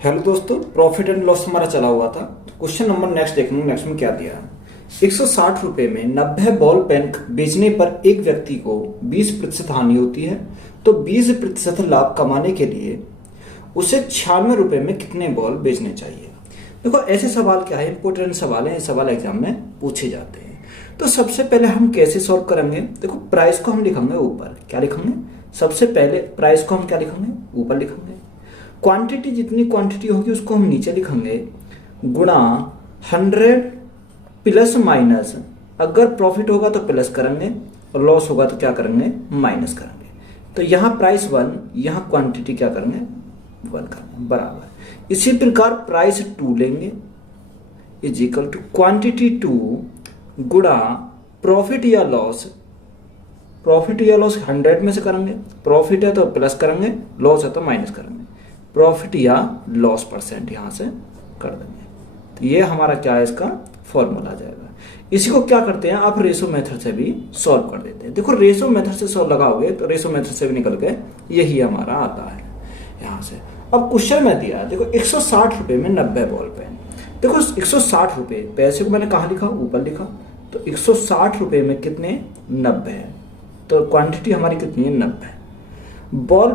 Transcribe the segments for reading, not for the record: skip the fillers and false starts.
Hello दोस्तों, profit and loss हमारा चला हुआ था। क्वेश्चन नंबर नेक्स्ट देखेंगे। नेक्स्ट में क्या दिया है। 160 रुपए में 90 बॉल पेन बेचने पर एक व्यक्ति को 20% हानि होती है, तो 20% लाभ कमाने के लिए उसे 96 रुपए में कितने बॉल बेचने चाहिए। देखो, ऐसे सवाल क्या है, इंपॉर्टेंट सवाल है। ये सवाल एग्जाम में पूछे जाते हैं। तो सबसे पहले हम कैसे सॉल्व करेंगे। देखो, प्राइस को हम लिखेंगे ऊपर। क्या लिखेंगे? सबसे पहले प्राइस को हम क्या लिखेंगे? ऊपर लिखेंगे। क्वांटिटी, जितनी क्वांटिटी होगी उसको हम नीचे लिखेंगे, गुणा 100 प्लस माइनस। अगर प्रॉफिट होगा तो प्लस करेंगे और लॉस होगा तो क्या करेंगे? माइनस करेंगे। तो यहाँ प्राइस 1, यहाँ क्वांटिटी क्या करेंगे? 1 करेंगे, बराबर। इसी प्रकार प्राइस 2 लेंगे इज इक्वल टू क्वांटिटी 2 गुणा प्रॉफिट या लॉस। प्रॉफिट या लॉस 100 में से करेंगे। प्रॉफिट है तो प्लस करेंगे, लॉस है तो माइनस करेंगे। प्रॉफिट या लॉस परसेंट यहां से कर देंगे। तो ये हमारा क्या है, इसका फॉर्मूला आ जाएगा। इसी को क्या करते हैं, आप रेशो मेथड से भी सॉल्व कर देते हैं। देखो, रेशो मेथड से सॉल्व लगाओगे तो रेशो मेथड से भी निकल के यही हमारा आता है यहां से। अब क्वेश्चन में दिया, देखो 160 रुपए में 90 बॉल पेन। देखो 160 रुपए, पैसे को मैंने कहा लिखा? ऊपर लिखा। तो 160 रुपए में कितने? 90 है। तो क्वांटिटी हमारी कितनी है? 90। बॉल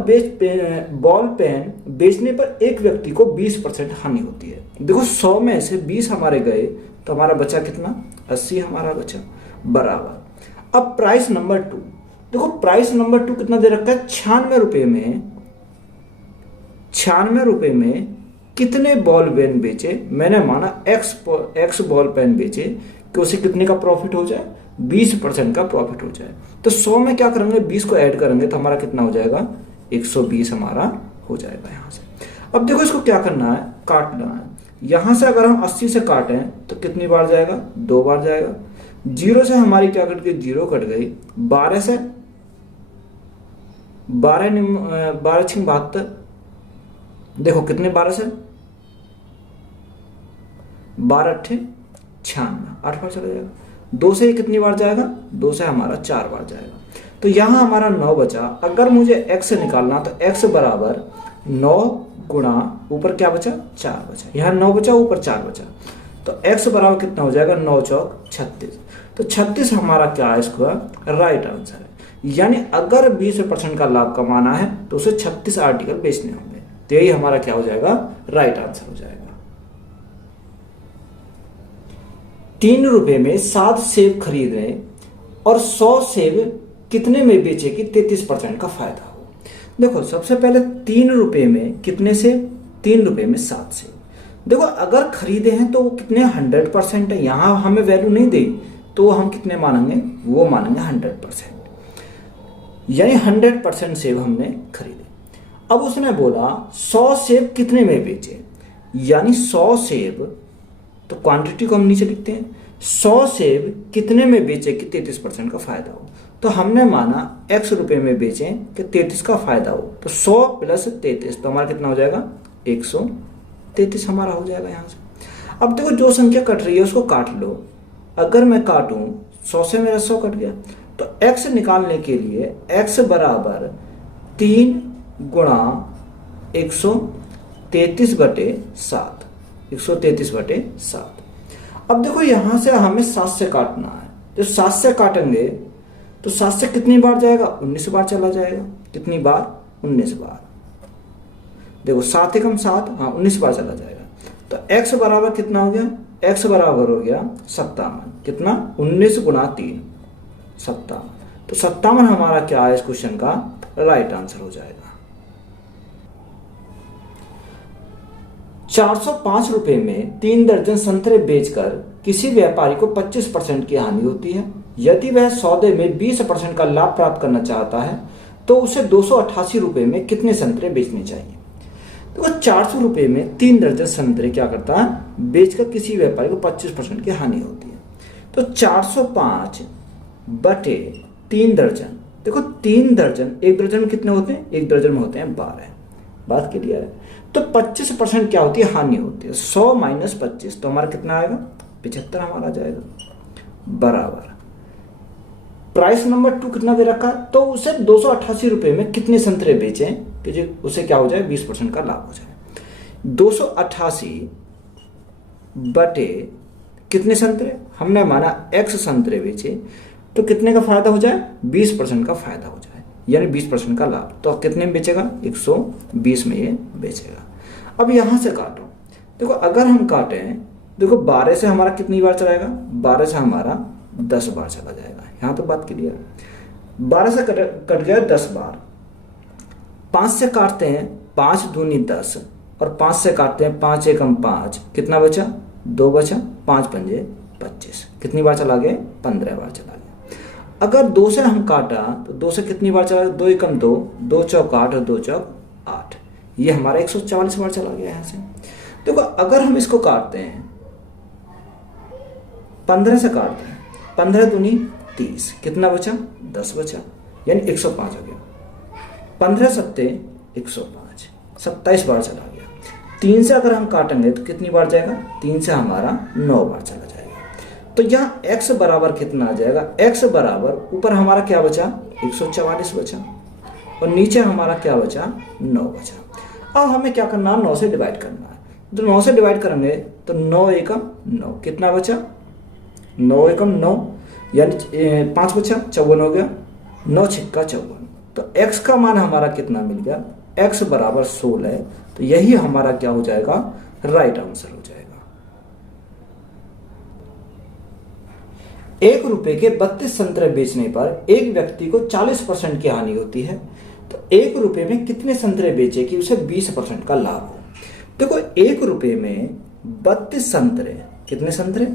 पेन बेचने पर एक व्यक्ति को 20% हानि होती है। देखो, 100 में से 20 हमारे गए तो हमारा बचा कितना? 80 हमारा बचा, बराबर। अब प्राइस नंबर 2। देखो, प्राइस नंबर 2 कितना दे रखा है? 96 रुपए में। 96 रुपए में कितने बॉल पेन बेचे? मैंने माना एक्स बॉल पेन बेचे कि उसे कितने का प्रॉफिट हो जाए? 20% का प्रॉफिट हो जाए। तो 100 में क्या करेंगे? 20 को ऐड करेंगे तो हमारा कितना हो जाएगा? 120 हमारा हो जाएगा यहां से। अब देखो, इसको क्या करना है? काटना है। यहां से अगर हम 80 से काटें तो कितनी बार जाएगा? 2 बार जाएगा। 0 से हमारी क्या कट गई? 0 कट गई। 12 से 12 छिंग 72। देखो कितने? 12 से 12 अट्ठे 96, 8 बार चला जाएगा। 2 से कितनी बार जाएगा? 2 से हमारा 4 बार जाएगा। तो यहां हमारा 9 बचा। अगर मुझे x निकालना तो x बराबर 9 गुणा ऊपर क्या बचा? 4 बचा। यहाँ 9 बचा, ऊपर 4 बचा। तो x बराबर कितना हो जाएगा? 9 चौक 36। तो 36 हमारा क्या है? इसका राइट आंसर है। यानी अगर 20% का लाभ कमाना है तो उसे 36 आर्टिकल बेचने होंगे। तो यही हमारा क्या हो जाएगा? राइट आंसर हो जाएगा। 3 रुपए में 7 सेब खरीदे और 100 सेब कितने में बेचे कि 33% का फायदा हो। देखो, सबसे पहले 3 रुपए में कितने सेब? 3 रुपए में 7 सेब। देखो, अगर खरीदे हैं तो वो कितने? 100% है। यहां हमें वैल्यू नहीं दी तो हम कितने मानेंगे? वो मानेंगे 100%। यानी 100% सेब हमने खरीदे। अब उसने बोला 100 सेब कितने में बेचे, यानी 100 सेब, तो क्वांटिटी को हम नीचे लिखते हैं। 100 सेब कितने में बेचे कि 33% का फायदा हो। तो हमने माना x रुपए में बेचें कि 33 का फायदा हो। तो 100 प्लस 33 तो हमारा कितना हो जाएगा? 133 हमारा हो जाएगा यहां से। अब देखो, जो संख्या कट रही है उसको काट लो। अगर मैं काटूं 100 से मेरा 100 कट गया। तो x निकालने के लिए x बराबर 3 गुणा 133 बटे 7। 133 बटे 7। अब देखो, यहां से हमें 7 से काटना है। तो 7 से काटेंगे तो 7 से कितनी बार जाएगा? 19 बार चला जाएगा। कितनी बार? 19 बार। देखो, 7 एकम 7, हाँ 19 बार चला जाएगा। तो x बराबर कितना हो गया? x बराबर हो गया 57। कितना? 19 गुणा 3, 57। तो 57 हमारा क्या है इस क्वेश्चन का? राइट आंसर हो जाएगा। 405 रुपए में 3 दर्जन संतरे बेचकर किसी व्यापारी को 25% की हानि होती है। यदि वह सौदे में 20% का लाभ प्राप्त करना चाहता है तो उसे 288 रुपए में कितने संतरे बेचने चाहिए। तो 400 रुपए में 3 दर्जन संतरे क्या करता है? बेचकर किसी व्यापारी को 25% की हानि होती है। तो 405 बटे 3 दर्जन। देखो, 3 दर्जन, 1 दर्जन में कितने होते हैं? 1 दर्जन में होते हैं 12। बात क्लियर है। तो 25% क्या होती है? हानि होती है। 100 माइनस 25 तो हमारा कितना आएगा? 75 हमारा आ जाएगा, बराबर। प्राइस नंबर 2 कितना दे रखा है? तो उसे 288 रुपए में कितने संतरे बेचें कि उसे क्या हो जाए? 20% का लाभ हो जाए। 288 बटे कितने संतरे, हमने माना x संतरे बेचे, तो कितने का फायदा हो जाए, 20% का फायदा हो जाए, यानी 20% का लाभ। तो कितने में बेचेगा, 120 में ये बेचेगा। अब यहां से काटो, देखो अगर हम काटें, देखो 12 से हमारा कितनी बार चलाएगा, 12 से हमारा 10 बार चला जाएगा। यहां तो बात क्लियर है। 12 से कट गया 10 बार। 5 से काटते हैं, 5 दूनी 10, और 5 से काटते हैं, 5 एकम 5, कितना बचा, 2 बचा, 5 पंजे 25, कितनी बार चला गया, 15 बार चला गया। अगर 2 से हम काटा तो 2 से कितनी बार चला गया, 2 एकम 2, 2 चौक 8 और 2 चौक 8, ये हमारा 144 बार चला गया यहां से। देखो अगर हम इसको काटते हैं, 15 से काटते हैं, 15 दूनी 30, कितना बचा, 10 बचा, यानी 105 हो गया। 15 सत्ते 105, 27 बार चला गया। 3 से अगर हम काटेंगे तो कितनी बार जाएगा, 3 से हमारा 9 बार चला जाएगा। तो यहाँ x बराबर कितना आ जाएगा, x बराबर ऊपर हमारा क्या बचा, 144 बचा, और नीचे हमारा क्या बचा, 9 बचा। अब हमें क्या करना है, 9 से डिवाइड करना है। तो 9 से डिवाइड करेंगे तो 9 एकम 9, कितना बचा, 9 एकम 9, यानी 5 बचा, 54 हो गया, 9 छिक्का 54। तो x का मान हमारा कितना मिल गया, x बराबर 16। तो यही हमारा क्या हो जाएगा, राइट आंसर हो जाएगा। 1 रुपए के 32 संतरे बेचने पर एक व्यक्ति को 40% की हानि होती है। तो 1 रुपए में कितने संतरे बेचे कि उसे 20% का लाभ हो। देखो 1 रुपए में 32 संतरे, कितने संतरे,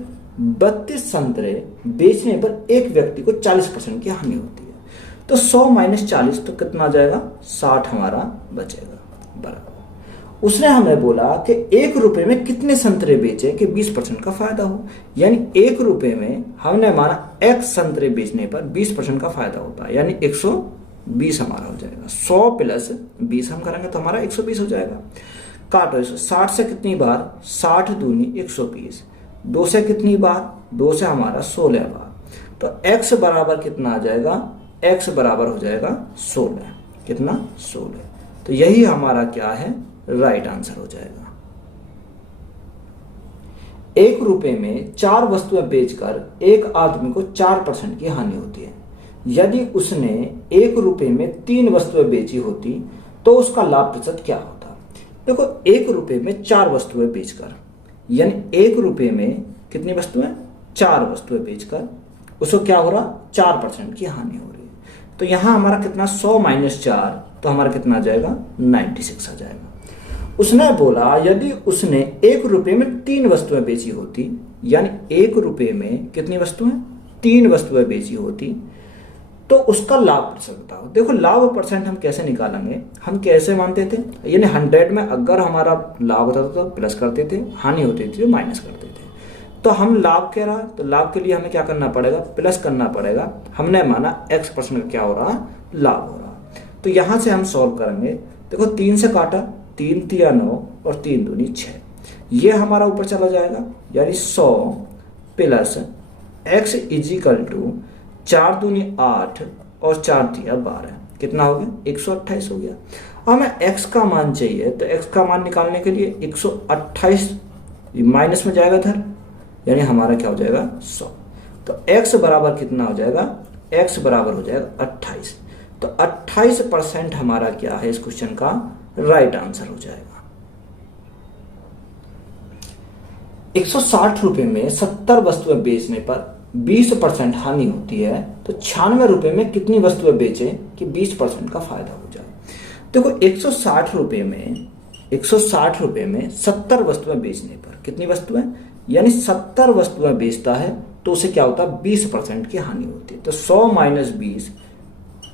32 संतरे बेचने पर एक व्यक्ति को 40% की हानि होती है। तो 100 माइनस 40 तो कितना आ जाएगा, 60 हमारा बचेगा, बराबर। उसने हमें बोला कि 1 रुपए में कितने संतरे बेचे कि 20% का फायदा हो, यानी 1 रुपए में हमने माना x संतरे बेचने पर 20% का फायदा होता है, यानी 120 हमारा हो जाएगा। 100 प्लस 20 हम करेंगे तो हमारा 120 हो जाएगा। काटो इसको, 60 से कितनी बार, 60 दूनी 120, 2 से कितनी बार, 2 से हमारा 16 बार। तो x बराबर कितना आ जाएगा, x बराबर हो जाएगा 16, कितना, 16। तो यही हमारा क्या है, राइट आंसर हो जाएगा। 1 रुपए में 4 वस्तुएं बेचकर एक आदमी को 4% की हानि होती है। यदि उसने 1 रुपए में 3 वस्तुएं बेची होती तो उसका लाभ प्रतिशत क्या होता। देखो 1 रुपए में 4 वस्तुएं बेचकर, यानी 1 रुपए में कितनी वस्तुएं, 4 वस्तुएं बेचकर उसको क्या हो रहा, 4% की हानि हो रही है। तो यहां हमारा कितना, 100 माइनस 4, तो हमारा कितना आ जाएगा, 96 आ जाएगा। उसने बोला यदि उसने 1 रुपए में 3 वस्तुएं बेची होती, यानी 1 रुपए में कितनी वस्तुएं, 3 वस्तुएं बेची होती, तो उसका लाभ प्रतिशत बताओ। देखो लाभ परसेंट हम कैसे निकालेंगे, हम कैसे मानते थे, यानी 100 में अगर हमारा लाभ होता था तो प्लस करते थे, हानि होती थी तो माइनस करते थे। तो हम लाभ कह रहा, तो लाभ के लिए हमें क्या करना पड़ेगा, प्लस करना पड़ेगा। हमने माना x% क्या हो रहा, लाभ हो रहा। तो यहां से हम सॉल्व करेंगे। देखो 3 से काटा, 3 तिया 9 और 3 दूनी 6, ये हमारा ऊपर चला जाएगा, यानी 100 प्लस x इजिकल टू 4 दूनी 8 और 4 तिया 12, कितना हो गया, 128 हो गया। हमें x का मान चाहिए, तो x का मान निकालने के लिए 128 माइनस में जाएगा इधर, यानी हमारा क्या हो जाएगा, 100। तो x बराबर कितना हो जाएगा, x बराबर हो जाएगा 28। तो 28% हमारा क्या है इस क्वेश्चन का राइट आंसर हो जाएगा। 160 रुपए में 70 वस्तुएं बेचने पर 20% हानि होती है, तो 96 रुपए में कितनी वस्तुएं बेचें कि 20% का फायदा हो जाए। देखो 160 रुपए में 70 वस्तुएं बेचने पर, कितनी वस्तुएं, यानी 70 वस्तुएं बेचता है तो उसे क्या होता है, 20% की हानि होती है। तो 100 माइनस 20,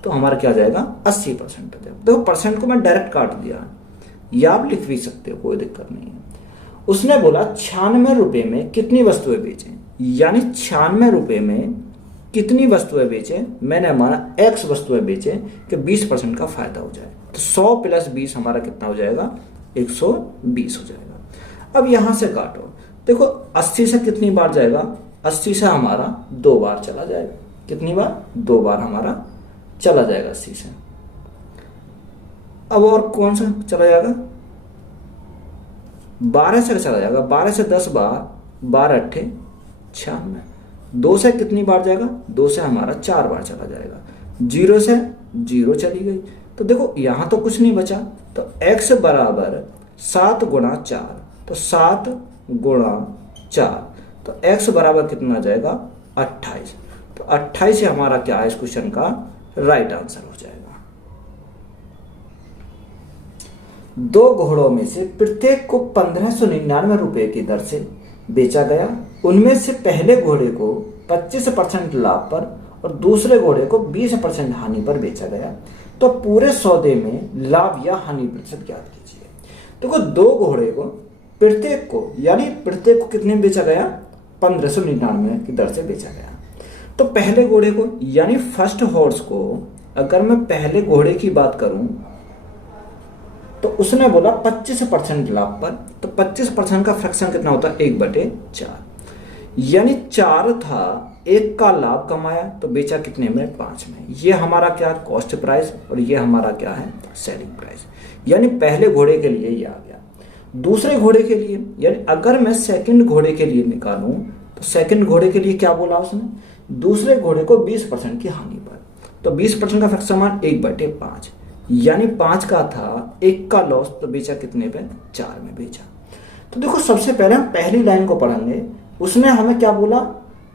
तो हमारा क्या आ जाएगा, 80% हो जाएगा। देखो परसेंट को मैं डायरेक्ट काट दिया, या आप लिख भी सकते हो, कोई दिक्कत नहीं है। उसने बोला 96 रुपए में कितनी वस्तुएं बेचें, यानी 96 रुपए में कितनी वस्तुएं बेचें, मैंने माना x वस्तुएं बेचें कि 20% का फायदा हो जाए। तो 100 प्लस 20 हमारा कितना हो जाएगा, 120 हो जाएगा। अब यहां से काटो, देखो 80 से कितनी बार जाएगा, 80 से हमारा 2 बार चला जाएगा, कितनी बार, 2 बार हमारा चला जाएगा 80 से। अब और कौन सा चला जाएगा, 12 से चला जाएगा, 12 से 10 बार, 12 अट्ठे 96। 2 से कितनी बार जाएगा, 2 से हमारा 4 बार चला जाएगा। 0 से 0 चली गई। तो देखो यहाँ तो कुछ नहीं बचा, तो x बराबर 7 गुणा 4, तो 7 गुणा 4, तो x बराबर कितना आ जाएगा 28। तो 28 से हमारा क्या है इस क्वेश्चन का राइट आंसर हो जाएगा। 2 घोड़ों में से प्रत्येक को 1599 रुपए की दर से बेचा गया। उनमें से पहले घोड़े को 25% लाभ पर और दूसरे घोड़े को 20% हानि पर बेचा गया। तो पूरे सौदे में लाभ या हानि प्रतिशत ज्ञात कीजिए। देखो 2 घोड़े को प्रत्येक को, यानी प्रत्येक को कितने में बेचा गया, 1599 की दर से बेचा गया। तो पहले घोड़े को यानी फर्स्ट हॉर्स को अगर मैं पहले घोड़े की बात करूं तो उसने बोला 25% लाभ पर, तो 25% का फ्रैक्शन कितना होता है, 1/4, यानी 4 था, 1 का लाभ कमाया तो बेचा कितने में, 5 में। ये हमारा क्या कॉस्ट प्राइस और ये हमारा क्या है सेलिंग प्राइस। यानी पहले घोड़े के लिए ये आ गया। दूसरे घोड़े के लिए, यानी अगर मैं सेकंड घोड़े के लिए निकालूं तो सेकंड घोड़े के लिए क्या बोला उसने, दूसरे घोड़े को 20% की हानि पर, तो 20% का फ्रैक्शन मान 1/5, यानी 5 का था, 1 का लॉस तो बेचा कितने पे, 4 में बेचा। तो देखो सबसे पहले हम पहली लाइन को पढ़ेंगे। उसने हमें क्या बोला,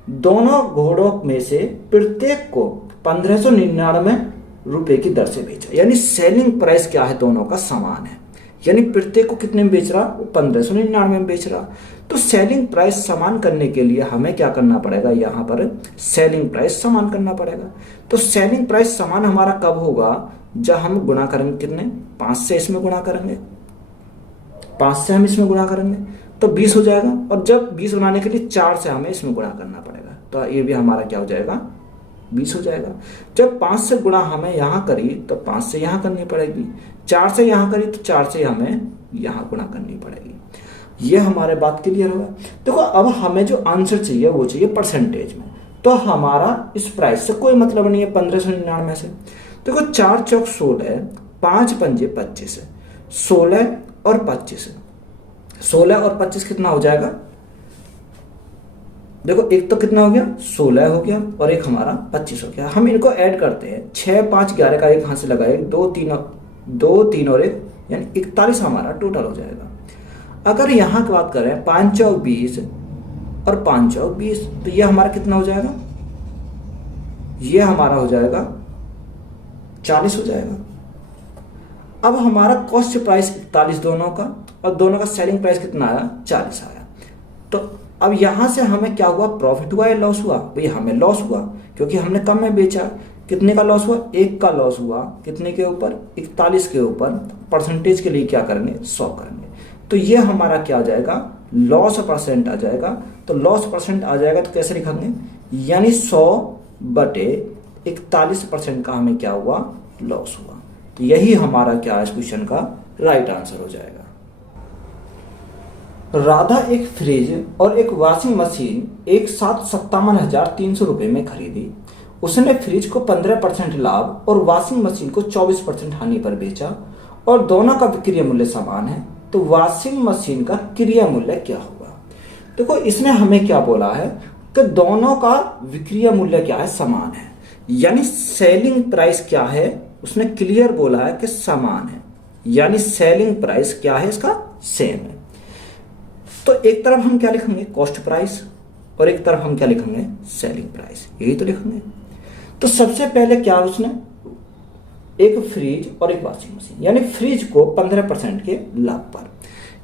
दोनों घोड़ों में से प्रत्येक को 1599 रुपए की दर से बेचा, यानी सेलिंग प्राइस क्या है, दोनों का समान है। यानी प्रत्येक को कितने में बेच रहा, वो 1599 में बेच रहा। तो सेलिंग प्राइस समान करने के लिए हमें क्या करना पड़ेगा, यहाँ पर सेलिंग प्राइस समान करना पड़ेगा। तो सेलिंग प्राइस समान हमारा कब होगा, जब हम गुणा करेंगे कितने, 5 से इसमें गुणा करेंगे, 5 से हम इसमें गुणा करेंगे तो 20 हो जाएगा। और जब 20 बनाने के लिए 4 से हमें इसमें गुणा करना पड़ेगा, तो ये भी हमारा क्या हो जाएगा, 20 हो जाएगा। जब 5 से गुणा हमें यहाँ करी तो 5 से यहाँ करनी पड़ेगी, 4 से यहाँ करी तो 4 से हमें यहाँ गुणा करनी पड़ेगी। ये हमारे बात क्लियर होगा। देखो अब हमें जो आंसर चाहिए वो चाहिए परसेंटेज में, तो हमारा इस प्राइस से कोई मतलब नहीं है 1599 से। देखो 4 चौक 16, 5 पंजे 25 है, 16 और 25 है, 16 और 25 कितना हो जाएगा, देखो एक तो कितना हो गया 16 हो गया और एक हमारा 25 हो गया। हम इनको ऐड करते हैं, 6 5 11 का एक हाथ से लगाए, 2 3 और 1 यानी 41 हमारा टोटल हो जाएगा। अगर यहाँ की बात करें 5 चौक 20 और 5 चौक 20, तो ये हमारा कितना हो जाएगा, ये हमारा हो जाएगा 40 हो जाएगा। अब हमारा कॉस्ट प्राइस 41 दोनों का और दोनों का सेलिंग प्राइस कितना आया, 40 आया। तो अब यहां से हमें क्या हुआ, प्रॉफिट हुआ या लॉस हुआ, भाई हमें लॉस हुआ क्योंकि हमने कम में बेचा। कितने का लॉस हुआ, 1 का लॉस हुआ, कितने के ऊपर, 41 के ऊपर। परसेंटेज के लिए क्या करेंगे, 100 करेंगे। तो ये हमारा क्या आ जाएगा, लॉस परसेंट आ जाएगा। तो लॉस परसेंट आ जाएगा तो कैसे लिखेंगे, यानी 100/41% का हमें क्या हुआ, लॉस हुआ। तो यही हमारा क्या है इस क्वेश्चन का राइट आंसर हो जाएगा। राधा एक फ्रिज और एक वॉशिंग मशीन एक साथ 57,300 रुपए में खरीदी। उसने फ्रिज को 15% लाभ और वॉशिंग मशीन को 24% हानि पर बेचा और दोनों का विक्रय मूल्य समान है। तो वॉशिंग मशीन का क्रय मूल्य क्या होगा। देखो इसने हमें क्या बोला है कि दोनों का विक्रय मूल्य क्या है, समान है, यानी सेलिंग प्राइस क्या है, उसने क्लियर बोला है कि समान है, यानी सेलिंग प्राइस क्या है, इसका सेम है। तो एक तरफ हम क्या लिखेंगे, कॉस्ट प्राइस, और एक तरफ हम क्या लिखेंगे, सेलिंग प्राइस, यही तो लिखेंगे। तो सबसे पहले क्या उसने, एक फ्रिज और एक वॉशिंग मशीन, यानी फ्रिज को 15% के लाभ पर,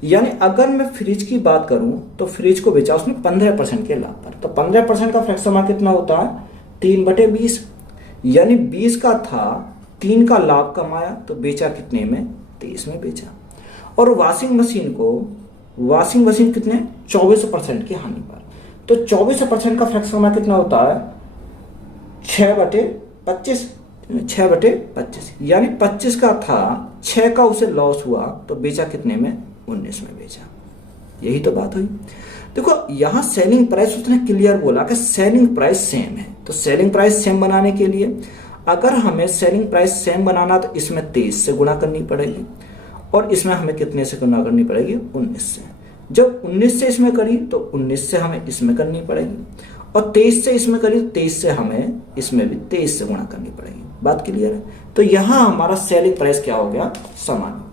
यानी अगर मैं फ्रिज की बात करूं तो फ्रिज को बेचा उसने 15% के लाभ पर। तो 15% का फ्रैक्शन कितना होता है, 3/20, यानी 20 का था, 3 का लाभ कमाया तो बेचा कितने में, 23 में बेचा। और वॉशिंग मशीन कितने, 24% की हानि पर। तो 24% का फ्रैक्शन कितना होता है, 6/25, 6/25, यानी 25 का था, 6 का उसे लॉस हुआ तो बेचा कितने में, 19 में बेचा। यही तो बात हुई। देखो यहां सेलिंग प्राइस उसने क्लियर बोला कि सेलिंग प्राइस सेम है। तो सेलिंग प्राइस सेम बनाने के लिए अगर हमें सेलिंग प्राइस सेम बनाना तो इसमें 23 से गुणा करनी पड़ेगी और इसमें हमें कितने से गुणा करनी पड़ेगी? 19 से। जब 19 से इसमें करी तो 19 से हमें इसमें करनी पड़ेगी, और 23 से इसमें करी तो 23 से हमें इसमें भी 23 से गुणा करनी पड़ेगी। बात क्लियर है? तो यहाँ हमारा सेलिंग प्राइस क्या हो गया? समान हो गया।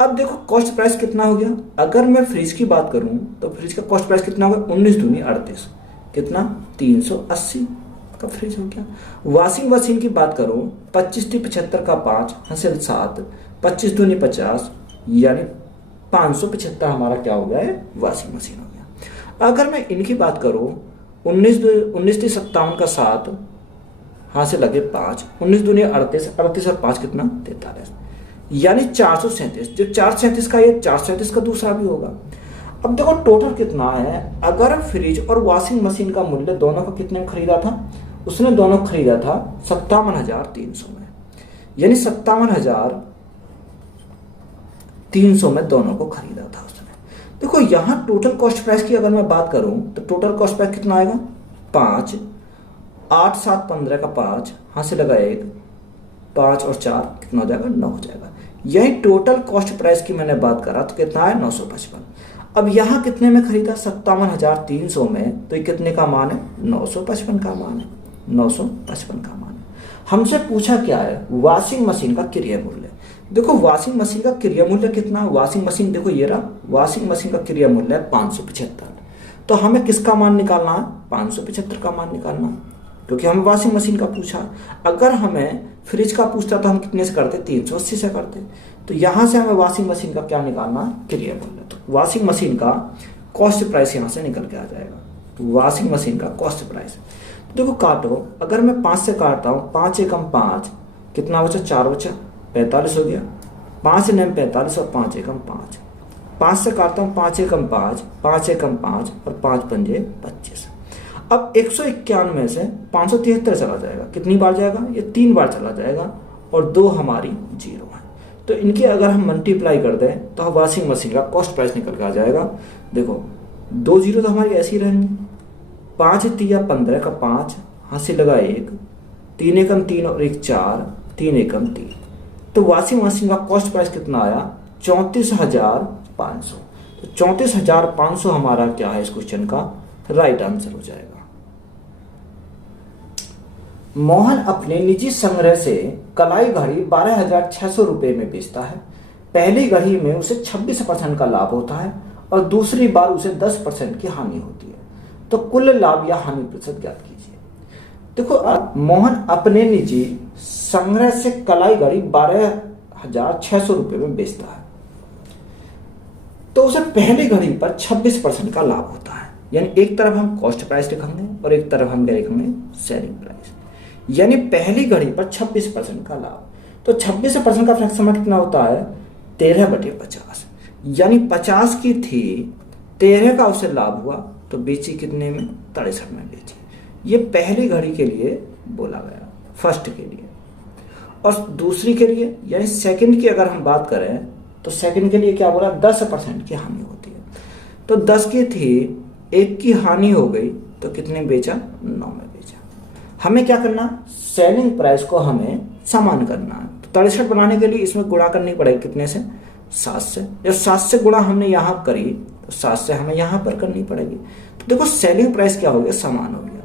अब देखो कॉस्ट प्राइस कितना हो गया। अगर मैं फ्रिज की बात करूं तो फ्रिज का कॉस्ट प्राइस कितना होगा? 19 दूनी 38, कितना? 380 का फ्रिज हो गया। वॉशिंग मशीन की बात करूं, 25 × 75 का 5 हासिल 7, 25 दूनी 50, यानी 575 हमारा क्या हो गया है? वॉशिंग मशीन हो गया। अगर मैं इनकी बात करूं, 19 × 57 का 7 हासिल लगे 5, 19 दूनी 38, 38 और 5 कितना? 43, यानी 437। जो 437 का ये 437 का दूसरा भी होगा। अब देखो टोटल कितना है। अगर फ्रिज और वॉशिंग मशीन का मूल्य दोनों का कितने में खरीदा था? उसने दोनों खरीदा था 57,300 में, यानी 57,300 में दोनों को खरीदा था उसने। देखो यहाँ टोटल कॉस्ट प्राइस की अगर मैं बात करूं तो टोटल कॉस्ट प्राइस कितना आएगा? 5, 8, 7, 15 का 5 हाथ से लगा 1, 5 और 4 कितना हो जाएगा? 9 हो जाएगा। यही टोटल कॉस्ट प्राइस की मैंने बात करा तो कितना है? 955। अब यहाँ कितने में खरीदा? 57,300 में, तो ये कितने का मान है? 955 का मान है। 955 का मान है। हमसे पूछा क्या है? वॉशिंग मशीन का क्रय मूल्य। देखो वॉशिंग मशीन का क्रय मूल्य कितना? वॉशिंग मशीन देखो ये रहा, वॉशिंग मशीन का क्रय मूल्य है 575। तो हमें किसका मान निकालना है? 575 का मान निकालना, क्योंकि हमें वॉशिंग मशीन का पूछा। अगर हमें फ्रिज का पूछता तो हम कितने से करते? 380 से करते। तो यहां से हमें वॉशिंग मशीन का क्या निकालना है? क्रय मूल्य। तो वॉशिंग मशीन का कॉस्ट प्राइस यहां से निकल के आ जाएगा। तो वॉशिंग मशीन का कॉस्ट प्राइस देखो काटो, अगर मैं 5 से काटता हूँ, 5 एकम 5 कितना बचा? 4 बचा, 45 हो गया। 5 9 45 और 5 एकम 5। 5 से काटता हूँ, 5 एकम 5, 5 एकम 5 और 5 पंजे 25। अब 151 में से 573 चला जाएगा। कितनी बार जाएगा? ये 3 बार चला जाएगा, और 2 हमारी 0 है। तो इनकी अगर हम मल्टीप्लाई कर दें तो वॉशिंग मशीन का कॉस्ट प्राइस निकल के आ जाएगा। देखो 2 0 तो हमारी ऐसी रहेंगी। 5 3 15 का 5 हाथ से लगा 1, 3 एकम 3 और 1 4, 3 एकम 3। तो वॉशिंग मशीन का कॉस्ट प्राइस कितना आया? 34,500। तो 34,500 हमारा क्या है इस क्वेश्चन का राइट आंसर हो जाएगा। मोहन अपने निजी संग्रह से कलाई घड़ी 12,600 रुपए में बेचता है। पहली घड़ी में उसे 26% का लाभ होता है और दूसरी बार उसे 10% की हानि होती है। तो कुल लाभ या हानि प्रतिशत ज्ञात कीजिए। देखो मोहन अपने निजी संग्रह से कलाई घड़ी 12,600 रुपए में बेचता है, तो उसे पहली घड़ी पर 26% का लाभ होता है। यानी एक तरफ हम कॉस्ट प्राइस लिखेंगे और एक तरफ हम क्या लिखेंगे? Selling price. यानी पहली घड़ी पर 26% का लाभ, तो 26% का फ्रैक्शन कितना होता है? 13/50। यानी 50 की थी, 13 का उसे लाभ हुआ, तो बेची कितने में? 63 में बेची। ये पहली घड़ी के लिए बोला गया, फर्स्ट के लिए। और दूसरी के लिए यानी सेकंड की अगर हम बात करें तो सेकंड के लिए क्या बोला? 10% की हानि होती है। तो 10 की थी, 1 की हानि हो गई, तो कितने बेचा? 9 में बेचा। हमें क्या करना? सेलिंग प्राइस को हमें समान करना है। तो 63 बनाने के लिए इसमें गुणा करनी पड़ेगी कितने से? 7 से। जब 7 से गुणा हमने यहां करी तो 7 से हमें यहां पर करनी पड़ेगी। तो देखो सेलिंग प्राइस क्या हो गया? समान हो गया।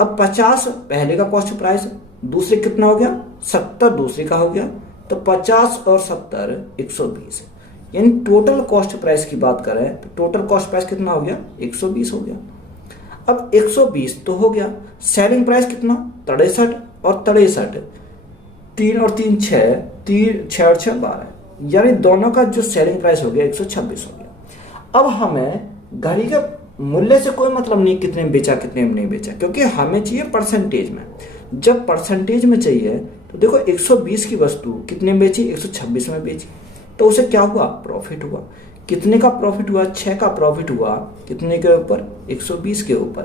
अब 50 पहले का कॉस्ट प्राइस, दूसरे कितना हो गया? 70 दूसरे का हो गया। तो 50 और 70 120। यानी टोटल कॉस्ट प्राइस की बात करें तो टोटल कॉस्ट प्राइस कितना हो गया? 120 हो गया। अब 120 तो हो गया। सेलिंग प्राइस कितना? 63 और 63, 3 और 3 6, 3 6 और 6 12। यानी दोनों का जो सेलिंग प्राइस हो गया 126 हो गया। अब हमें घड़ी के मूल्य से कोई मतलब नहीं कितने में बेचा कितने में नहीं बेचा, क्योंकि हमें चाहिए परसेंटेज में। जब परसेंटेज में चाहिए तो देखो 120 की वस्तु कितने में बेची? 126 में बेची, तो उसे क्या हुआ? प्रॉफिट हुआ। कितने का प्रॉफिट हुआ? 6 का प्रॉफिट हुआ। कितने के ऊपर? 120 के ऊपर।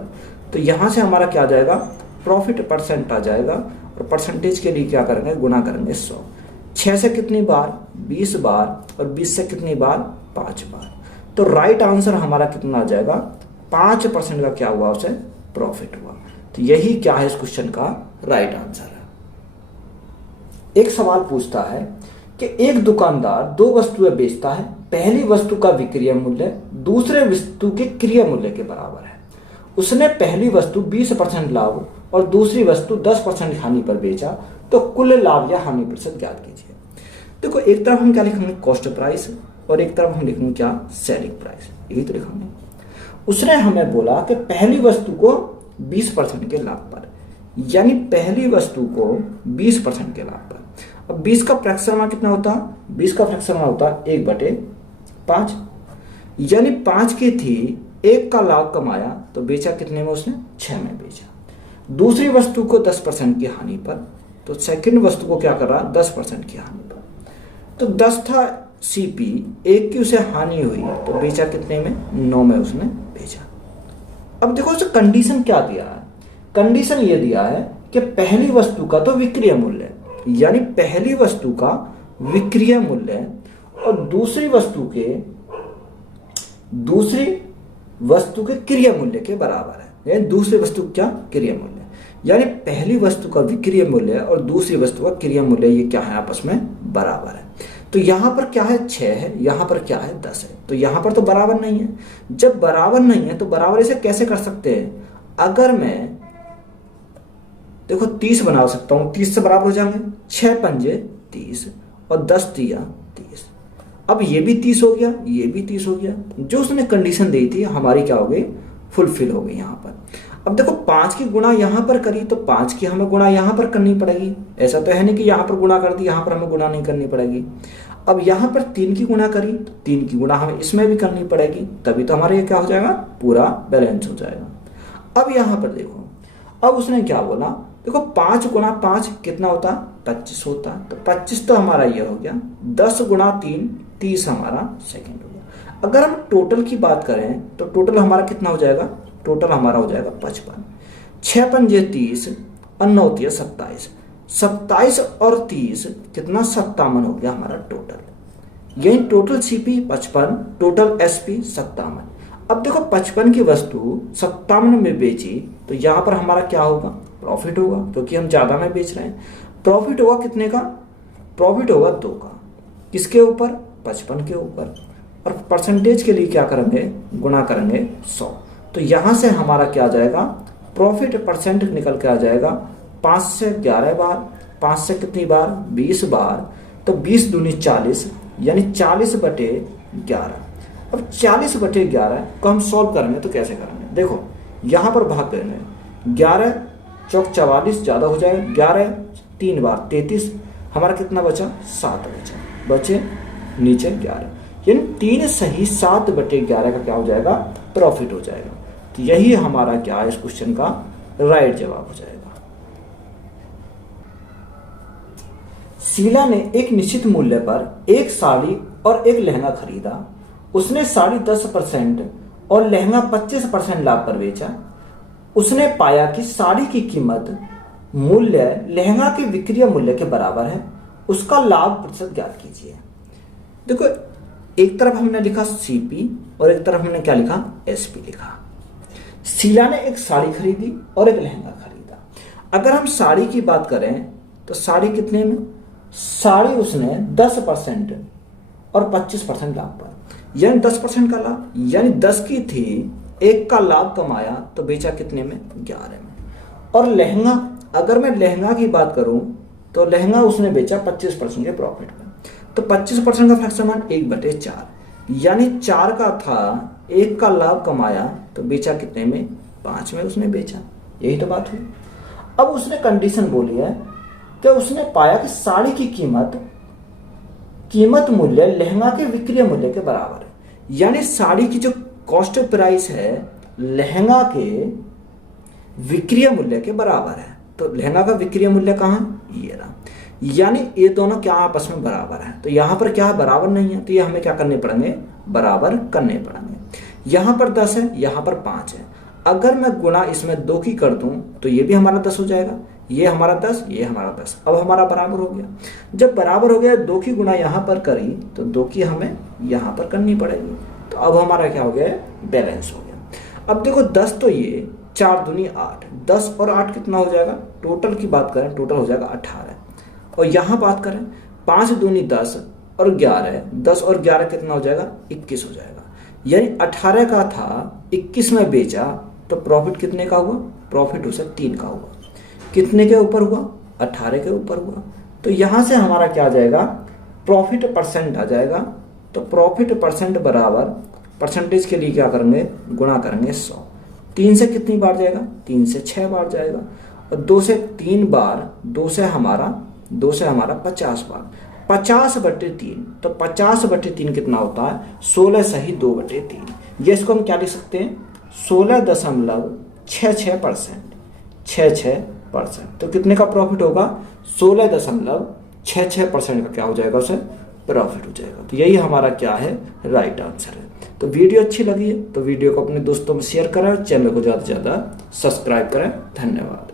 तो यहां से हमारा क्या आ जाएगा? प्रॉफिट परसेंट आ जाएगा, और परसेंटेज के लिए क्या करेंगे? गुणा करेंगे 100। 6 से कितनी बार? 20 बार, और 20 से कितनी बार? 5 बार। तो राइट आंसर हमारा कितना आ जाएगा? 5% का क्या हुआ? उसे प्रॉफिट हुआ। तो यही क्या है इस क्वेश्चन का राइट आंसर है। एक सवाल पूछता है कि एक दुकानदार दो वस्तुएं बेचता है, पहली वस्तु का विक्रय मूल्य दूसरे वस्तु के क्रय मूल्य के बराबर है। उसने पहली वस्तु 20% लाभ और दूसरी वस्तु 10% हानि पर बेचा, तो कुल लाभ या हानि प्रतिशत ज्ञात कीजिए। देखो, एक तरफ हम क्या लिखेंगे, कॉस्ट प्राइस, और एक तरफ हम लिखेंगे क्या, सेलिंग प्राइस, यही तो लिखेंगे। उसने हमें बोला कि पहली वस्तु को 20% के लाभ पर, यानी पहली वस्तु को 20% के लाभ पर। अब 20 का फ्रैक्शन कितना होता है, 20 का फ्रैक्शन होता 1/5, यानी 5 की थी, 1 का लाभ कमाया तो बेचा कितने में, उसने 6 में बेचा। दूसरी वस्तु को 10% की हानि पर, तो सेकंड वस्तु को क्या कर रहा, 10% की हानि पर। तो 10 था सीपी, 1 की उसे हानि हुई तो बेचा कितने में, 9 में उसने बेचा। अब देखो उसे कंडीशन क्या दिया है, कंडीशन ये दिया है कि पहली वस्तु का तो विक्रय मूल्य, यानी पहली वस्तु का विक्रय मूल्य और दूसरी वस्तु के क्रय मूल्य के बराबर है, यानी दूसरी वस्तु क्या, क्रय मूल्य, यानी पहली वस्तु का विक्रय मूल्य और दूसरी वस्तु का क्रय मूल्य ये क्या है, आपस में बराबर है। तो यहां पर क्या है, 6 है, यहां पर क्या है, 10 है, तो यहां पर तो बराबर नहीं है। जब बराबर नहीं है तो बराबर इसे कैसे कर सकते हैं, अगर मैं देखो 30 बना सकता हूं, 30 से बराबर हो जाएंगे, 6 पंजे 30 और 10 तिया 30। अब ये भी 30 हो गया, ये भी 30 हो गया, जो उसने कंडीशन दी थी हमारी क्या हो गई, फुलफिल हो गई यहां पर। अब देखो 5 की गुणा यहां पर करी तो 5 की हमें गुणा यहां पर करनी पड़ेगी, ऐसा तो है नहीं कि यहां पर गुणा कर दी, यहां पर हमें गुणा नहीं करनी पड़ेगी। अब यहां पर 3 की गुणा करी तो 3 की गुणा हमें इसमें भी करनी पड़ेगी, तभी तो हमारे ये क्या हो जाएगा, पूरा बैलेंस हो जाएगा। अब यहां पर देखो, अब उसने क्या बोला, देखो 5 गुणा 5 कितना होता, 25 होता, तो 25 तो हमारा ये हो गया, 10 गुणा 3 30 हमारा सेकंड हो गया। अगर हम टोटल की बात करें तो टोटल हमारा कितना हो जाएगा, टोटल हमारा हो जाएगा 55, 6 पंजे 30 और 9 तिया 27, 27 और 30 कितना, 57 हो गया हमारा टोटल। यही टोटल सीपी 55, टोटल एसपी 57। अब देखो 55 की वस्तु 57 में बेची तो यहां पर हमारा क्या होगा, प्रॉफिट होगा, क्योंकि हम ज्यादा में बेच रहे हैं। प्रॉफिट होगा कितने का, प्रॉफिट होगा 2 का, किसके ऊपर, 55 के ऊपर, और परसेंटेज के लिए क्या करेंगे, गुणा करेंगे 100। तो यहां से हमारा क्या आ जाएगा, प्रॉफिट परसेंट निकल के आ जाएगा 5 से 11 बार, 5 से कितनी बार, 20 बार, तो 20 दूनी 40, यानी 40/11। अब 40/11 को हम सॉल्व करेंगे तो कैसे करेंगे, देखो यहां पर भाग करेंगे, 11 चौक 44 ज्यादा हो जाएगा, 11 3 बार 33, हमारा कितना बचा, 7 बचे नीचे 11, यानी 3 सही 7/11 का क्या हो जाएगा, प्रॉफिट हो जाएगा। तो यही हमारा क्या है, इस क्वेश्चन का राइट जवाब हो जाएगा। शीला ने एक निश्चित मूल्य पर एक साड़ी और एक लहंगा खरीदा। उसने साड़ी 10% और लहंगा 25% लाभ पर बेचा। उसने पाया कि साड़ी की कीमत मूल्य लहंगा के विक्रय मूल्य के बराबर है, उसका लाभ प्रतिशत ज्ञात कीजिए। देखो एक तरफ हमने लिखा सीपी और एक तरफ हमने क्या लिखा, एसपी लिखा। शीला ने एक साड़ी खरीदी और एक लहंगा खरीदा। अगर हम साड़ी की बात करें तो साड़ी कितने में, साड़ी उसने 10% और 25% लाभ पर, यानी 10% का लाभ, यानी 10 की थी, 1 का लाभ कमाया तो बेचा कितने में, 11 में। और लहंगा, अगर मैं लहंगा की बात करूं तो लहंगा उसने बेचा 25% के प्रॉफिट में, तो 25% का फ्रैक्शन 1/4, यानी 4 का था, 1 का लाभ कमाया तो बेचा कितने में, 5 में उसने बेचा, यही तो बात हुई। अब उसने कंडीशन बोली है कि उसने पाया कि साड़ी की कीमत मूल्य लहंगा के विक्रय मूल्य के बराबर है, यानी साड़ी की जो कॉस्ट प्राइस है लहंगा के विक्रय मूल्य के बराबर है। तो लहंगा का विक्रय मूल्य कहाँ, ये रहा, यानी ये दोनों क्या आपस में बराबर है। तो यहां पर क्या है, बराबर नहीं है, तो ये हमें क्या करने पड़ेंगे, बराबर करने पड़ेंगे। यहां पर 10 है, यहां पर 5 है, अगर मैं गुणा इसमें 2 की कर दूं तो ये भी हमारा 10 हो जाएगा, ये हमारा 10, ये हमारा 10, अब हमारा बराबर हो गया। जब बराबर हो गया, 2 की गुणा यहां पर करी तो 2 की हमें यहां पर करनी पड़ेगी, तो अब हमारा क्या हो गया, बैलेंस हो गया। अब देखो 10 तो ये 4 दूनी 8, 10 और 8 कितना हो जाएगा, टोटल की बात करें टोटल हो जाएगा 18, और यहां बात करें 5 दूनी 10 और 11, 10 और 11 कितना हो जाएगा, 21 हो जाएगा। यानी 18 का था, 21 में बेचा, तो प्रॉफिट कितने का हुआ, प्रॉफिट उसे 3 का हुआ। कितने के ऊपर हुआ, 18 के ऊपर हुआ। तो यहां से हमारा क्या आ जाएगा, प्रॉफिट परसेंट आ जाएगा। तो प्रॉफिट परसेंट बराबर परसेंटेज के लिए क्या करेंगे, गुणा करेंगे 100। 3 से कितनी बार जाएगा, 3 से 6 बार जाएगा, और 2 से 3 बार, 2 से हमारा 50 बार, 50/3। तो 50/3 कितना होता है, 16 सही 2/3। ये इसको हम क्या लिख सकते हैं, 16.66%, 66%। तो कितने का प्रॉफिट होगा, 16.66% का क्या हो जाएगा, उसे प्रॉफिट हो जाएगा। तो यही हमारा क्या है, राइट आंसर है। तो वीडियो अच्छी लगी है तो वीडियो को अपने दोस्तों में शेयर करें, चैनल को ज़्यादा से ज़्यादा सब्सक्राइब करें। धन्यवाद।